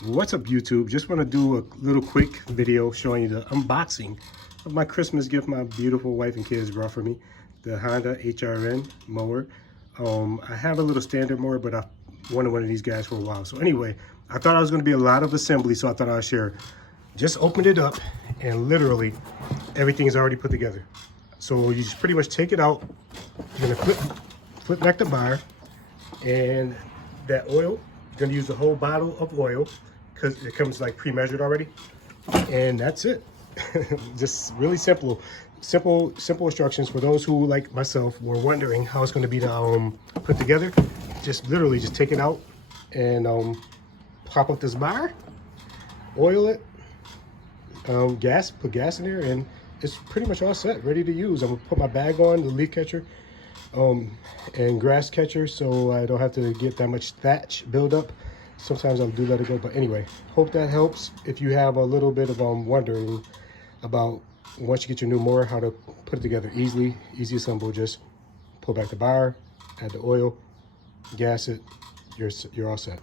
What's up, YouTube? Just want to do a little quick video showing you the unboxing of my Christmas gift my beautiful wife and kids brought for me, the Honda HRN mower. I have a little standard mower, but I wanted one of these guys for a while. So anyway, I thought I was going to be a lot of assembly, so I thought I'd share. Just opened it up and literally everything is already put together. So you just pretty much take it out. You're going to flip back the bar, and that oil, you're going to use the whole bottle of oil because it comes like pre-measured already, and that's it. Just really simple instructions for those who, like myself, were wondering how it's going to be put together. Just literally just take it out and pop up this bar, oil it, put gas in there, and it's pretty much all set, ready to use. I'm gonna put my bag on, the leaf catcher and grass catcher, so I don't have to get that much thatch buildup. Sometimes I'll do let it go, but anyway, hope that helps. If you have a little bit of wondering about, once you get your new mower, how to put it together easy simple, just pull back the bar, add the oil, gas it, you're all set.